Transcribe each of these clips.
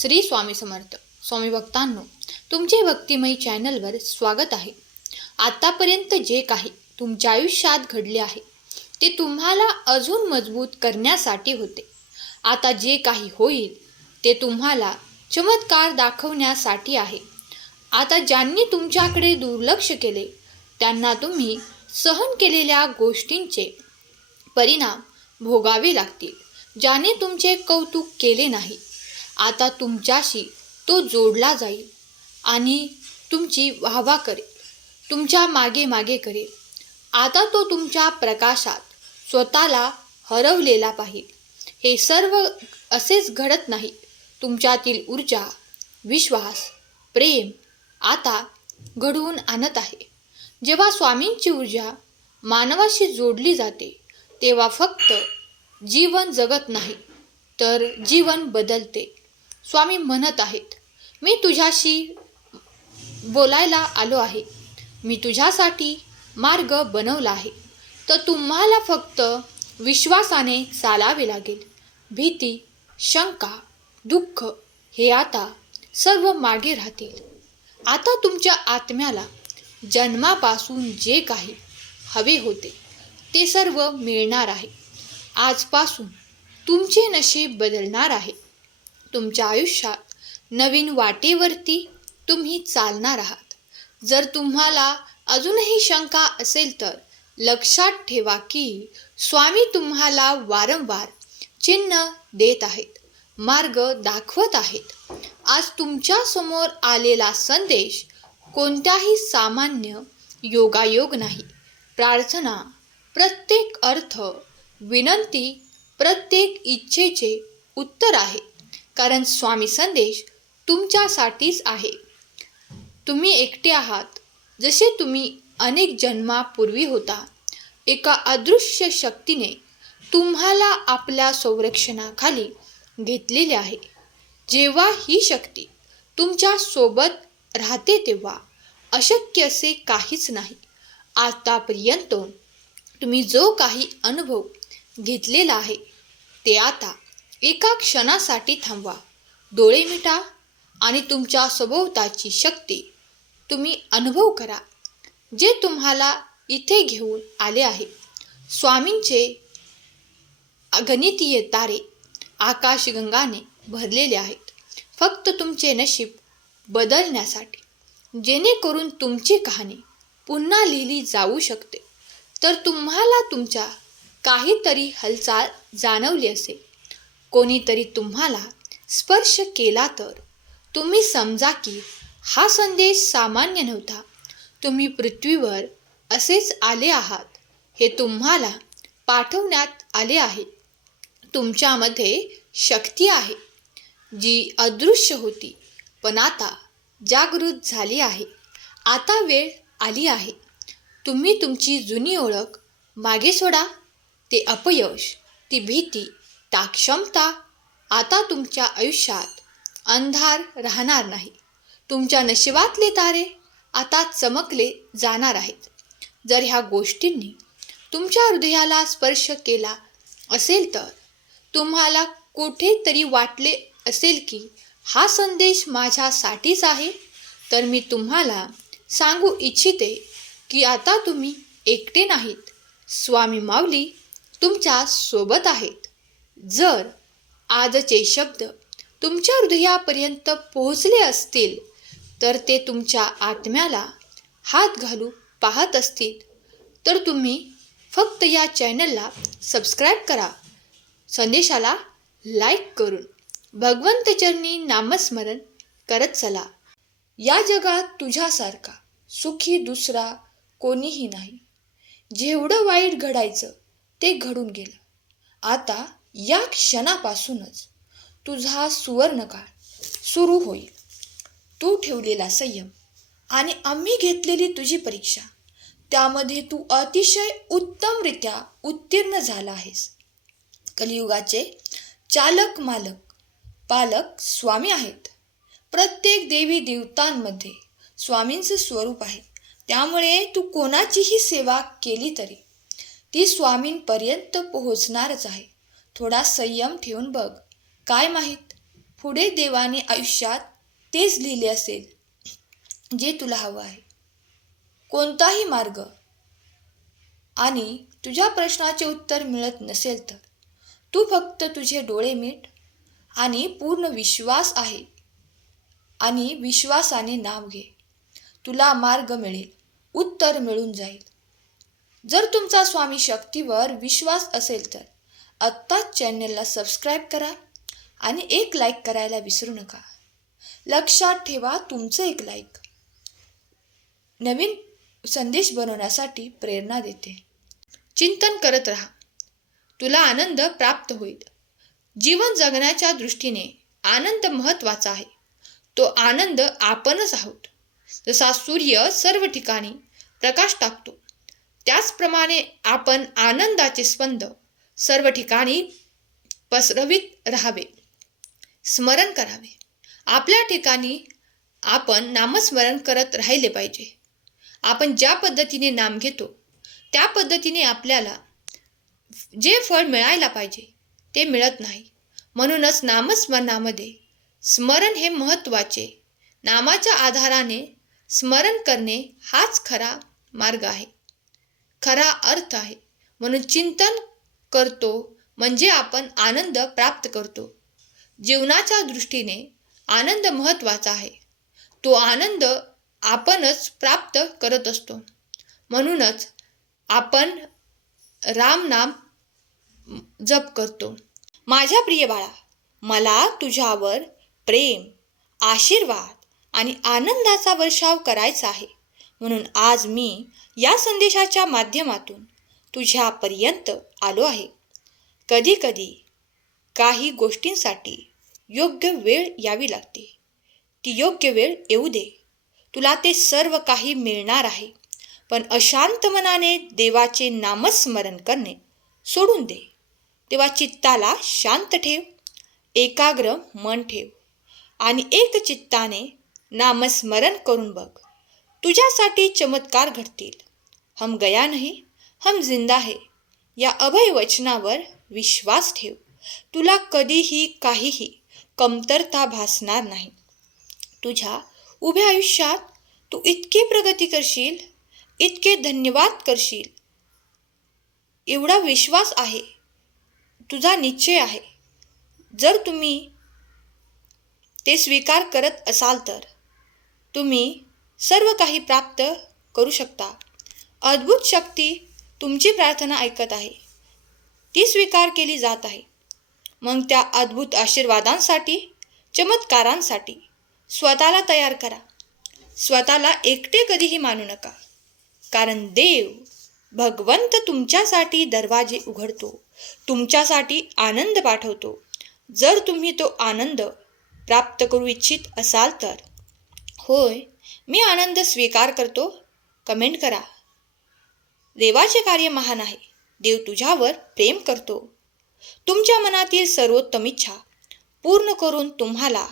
श्री स्वामी समर्थ. स्वामी भक्तांनो, तुमचे भक्तिमयी चॅनलवर स्वागत आहे. आतापर्यंत जे काही तुमच्या आयुष्यात घडले आहे ते तुम्हाला अजून मजबूत करण्यासाठी होते. आता जे काही होईल ते तुम्हाला चमत्कार दाखवण्यासाठी आहे. आता ज्यांनी तुमच्याकडे दुर्लक्ष केले त्यांना तुम्ही सहन केलेल्या गोष्टींचे परिणाम भोगावे लागतील. ज्याने तुमचे कौतुक केले नाही, आता तुमच्याशी तो जोडला जाईल आणि तुमची वाहवा करेल, तुमच्या मागे मागे करेल. आता तो तुमच्या प्रकाशात स्वतःला हरवलेला पाहिजे. हे सर्व असेच घडत नाही. तुमच्यातील ऊर्जा, विश्वास, प्रेम आता घडवून आणत आहे. जेव्हा स्वामींची ऊर्जा मानवाशी जोडली जाते तेव्हा फक्त जीवन जगत नाही तर जीवन बदलते. स्वामी म्हणत आहेत, मी तुझ्याशी बोलायला आलो आहे. मी तुझ्यासाठी मार्ग बनवला आहे. तर तुम्हाला फक्त विश्वासाने चालावे लागेल. भीती, शंका, दुःख हे आता सर्व मागे राहतील. आता तुमच्या आत्म्याला जन्मापासून जे काही हवे होते ते सर्व मिळणार आहे. आजपासून तुमचे नशीब बदलणार आहे. तुमच्या आयुष्यात नवीन वाटेवरती तुम्ही चालणार आहात. जर तुम्हाला अजूनही शंका असेल तर लक्षात ठेवा की स्वामी तुम्हाला वारंवार चिन्ह देत आहेत, मार्ग दाखवत आहेत. आज तुमच्या समोर आलेला संदेश कोणत्याही सामान्य योगायोग नाही. प्रार्थना, प्रत्येक अर्थ, विनंती, प्रत्येक इच्छेचे उत्तर आहे. कारण स्वामी संदेश तुमच्यासाठीच आहे. तुम्ही एकटे आहात जसे तुम्ही अनेक जन्मापूर्वी होता. एका अदृश्य शक्तीने तुम्हाला आपल्या संरक्षणाखाली घेतलेले आहे. जेव्हा ही शक्ती तुमच्या सोबत राहते तेव्हा अशक्य असे काहीच नाही. आतापर्यंत तुम्ही जो काही अनुभव घेतलेला आहे ते आता एका क्षणासाठी थांबवा. डोळे मिटा आणि तुमच्या सभोवताची शक्ती तुम्ही अनुभव करा, जे तुम्हाला इथे घेऊन आले आहे. स्वामींचे अगणितीय तारे आकाशगंगाने भरलेले आहेत, फक्त तुमचे नशीब बदलण्यासाठी, जेणेकरून तुमची कहाणी पुन्हा लिहिली जाऊ शकते. तर तुम्हाला तुमच्या काहीतरी हालचाल जाणवली असेल, कोणीतरी तुम्हाला स्पर्श केला तर तुम्ही समजा की हा संदेश सामान्य नव्हता. तुम्ही पृथ्वीवर असेच आले आहात. हे तुम्हाला पाठवण्यात आले आहे. तुमच्यामध्ये शक्ती आहे जी अदृश्य होती पण आता जागृत झाली आहे. आता वेळ आली आहे. तुम्ही तुमची जुनी ओळख मागे सोडा. ते अपयश, ती भीती, ता क्षमता. आता तुमच्या आयुष्यात अंधार राहणार नाही. तुमच्या नशिबातले तारे आता चमकले जाणार आहेत. जर ह्या गोष्टींनी तुमच्या हृदयाला स्पर्श केला असेल तर तुम्हाला कुठेतरी वाटले असेल की हा संदेश माझ्यासाठीच आहे, तर मी तुम्हाला सांगू इच्छिते की आता तुम्ही एकटे नाहीत. स्वामी माऊली तुमच्या सोबत आहेत. जर आजचे शब्द तुमच्या हृदयापर्यंत पोहोचले असतील तर ते तुमच्या आत्म्याला हात घालू पाहत असतील तर तुम्ही फक्त या चॅनलला सबस्क्राईब करा. संदेशाला लाईक करून भगवंत चरणी नामस्मरण करत चला. या जगात तुझ्यासारखा सुखी दुसरा कोणीही नाही. जेवढं वाईट घडायचं ते घडून गेलं. आता या क्षणापासूनच तुझा सुवर्णकाळ सुरू होईल. तू ठेवलेला संयम आणि आम्ही घेतलेली तुझी परीक्षा, त्यामध्ये तू अतिशय उत्तमरित्या उत्तीर्ण झाला आहेस. कलियुगाचे चालक, मालक, पालक स्वामी आहेत. प्रत्येक देवी देवतांमध्ये स्वामींचं स्वरूप आहे. त्यामुळे तू कोणाचीही सेवा केली तरी ती स्वामींपर्यंत पोहोचणारच आहे. थोडा संयम ठेवून बघ. काय माहीत पुढे देवाने आयुष्यात तेच लिहिले असेल जे तुला हवं आहे. कोणताही मार्ग आणि तुझ्या प्रश्नाचे उत्तर मिळत नसेल तर तू फक्त तुझे डोळे मिट आणि पूर्ण विश्वास आहे आणि विश्वासाने नाव घे. तुला मार्ग मिळेल, उत्तर मिळून जाईल. जर तुमचा स्वामी शक्तीवर विश्वास असेल तर आत्ताच चॅनलला सबस्क्राईब करा आणि एक लाईक करायला विसरू नका. लक्षात ठेवा, तुमचं एक लाईक नवीन संदेश बनवण्यासाठी प्रेरणा देते. चिंतन करत राहा, तुला आनंद प्राप्त होईल. जीवन जगण्याच्या दृष्टीने आनंद महत्त्वाचा आहे. तो आनंद आपणच आहोत. जसा सूर्य सर्व ठिकाणी प्रकाश टाकतो त्याचप्रमाणे आपण आनंदाचे स्पंद सर्व ठिकाणी पसरवित राहावे, स्मरण करावे. आपल्या ठिकाणी आपण नामस्मरण करत राहिले पाहिजे. आपण ज्या पद्धतीने नाम घेतो त्या पद्धतीने आपल्याला जे फळ मिळायला पाहिजे ते मिळत नाही. म्हणूनच नामस्मरणामध्ये स्मरण हे महत्त्वाचे. नामाच्या आधाराने स्मरण करणे हाच खरा मार्ग आहे, खरा अर्थ आहे. म्हणून चिंतन करतो म्हणजे आपण आनंद प्राप्त करतो. जीवनाच्या दृष्टीने आनंद महत्त्वाचा आहे. तो आनंद आपणच प्राप्त करत असतो. म्हणूनच आपण रामनाम जप करतो. माझ्या प्रिय बाळा, मला तुझ्यावर प्रेम, आशीर्वाद आणि आनंदाचा वर्षाव करायचा आहे. म्हणून आज मी या संदेशाच्या माध्यमातून तुझ्यापर्यंत आलो आहे. कधी कधी काही गोष्टींसाठी योग्य वेळ यावी लागते. ती योग्य वेळ येऊ दे. तुला ते सर्व काही मिळणार आहे. पण अशांत मनाने देवाचे नामस्मरण करणे सोडून दे. तेव्हा चित्ताला शांत ठेव, एकाग्र मन ठेव आणि एक चित्ताने नामस्मरण करून बघ. तुझ्यासाठी चमत्कार घडतील. हम गया नहीं, हम जिंदा है या अभय वचनावर विश्वास ठेव. तुला कधीही काहीही कमतरता भासणार नाही. तुझ्या उभ्या आयुष्यात तू इतकी प्रगती करशील, इतके धन्यवाद करशील, एवढा विश्वास आहे, तुझा निश्चय आहे. जर तुम्ही ते स्वीकार करत असाल तर तुम्ही सर्व काही प्राप्त करू शकता. अद्भुत शक्ती तुमची प्रार्थना ऐकत आहे, ती स्वीकार केली जात आहे. मग त्या अद्भुत आशीर्वादांसाठी, चमत्कारांसाठी स्वतःला तयार करा. स्वतःला एकटे कधीही मानू नका, कारण देव भगवंत तुमच्यासाठी दरवाजे उघडतो, तुमच्यासाठी आनंद पाठवतो. जर तुम्ही तो आनंद प्राप्त करू इच्छित असाल तर होय, मी आनंद स्वीकार करतो कमेंट करा. देवाचे कार्य महान आहे. देव तुझ्यावर प्रेम करतो. तुमच्या मनातील सर्वोत्तम इच्छा पूर्ण करून तुम्हाला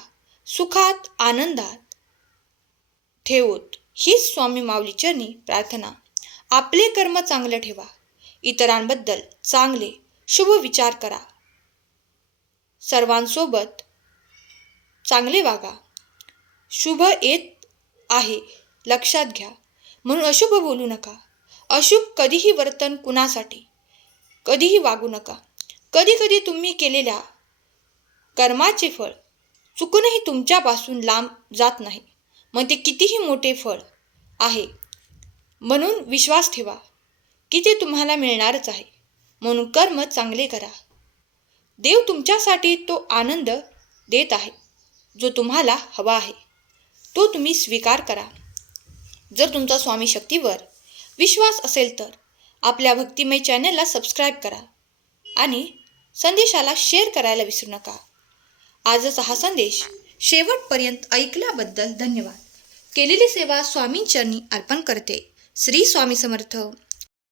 सुखात, आनंदात ठेवोत, हीच स्वामी माऊली चरणी प्रार्थना. आपले कर्म चांगले ठेवा. इतरांबद्दल चांगले शुभ विचार करा. सर्वांसोबत चांगले वागा. शुभ येत आहे लक्षात घ्या, म्हणून अशुभ बोलू नका. अशुभ कधीही वर्तन कुणासाठी कधीही वागू नका. कधी कधी तुम्ही केलेल्या कर्माचे फळ चुकूनही तुमच्यापासून लांब जात नाही. मग ते कितीही मोठे फळ आहे म्हणून विश्वास ठेवा की ते तुम्हाला मिळणारच आहे. म्हणून कर्म चांगले करा. देव तुमच्यासाठी तो आनंद देत आहे जो तुम्हाला हवा आहे, तो तुम्ही स्वीकार करा. जर तुमचा स्वामी शक्तीवर विश्वास असेल तर आपल्या भक्तिमय चॅनलला सबस्क्राईब करा आणि संदेशाला शेअर करायला विसरू नका. आजचा हा संदेश शेवटपर्यंत ऐकल्याबद्दल धन्यवाद. केलेली सेवा स्वामींचरणी अर्पण करते. श्री स्वामी समर्थ.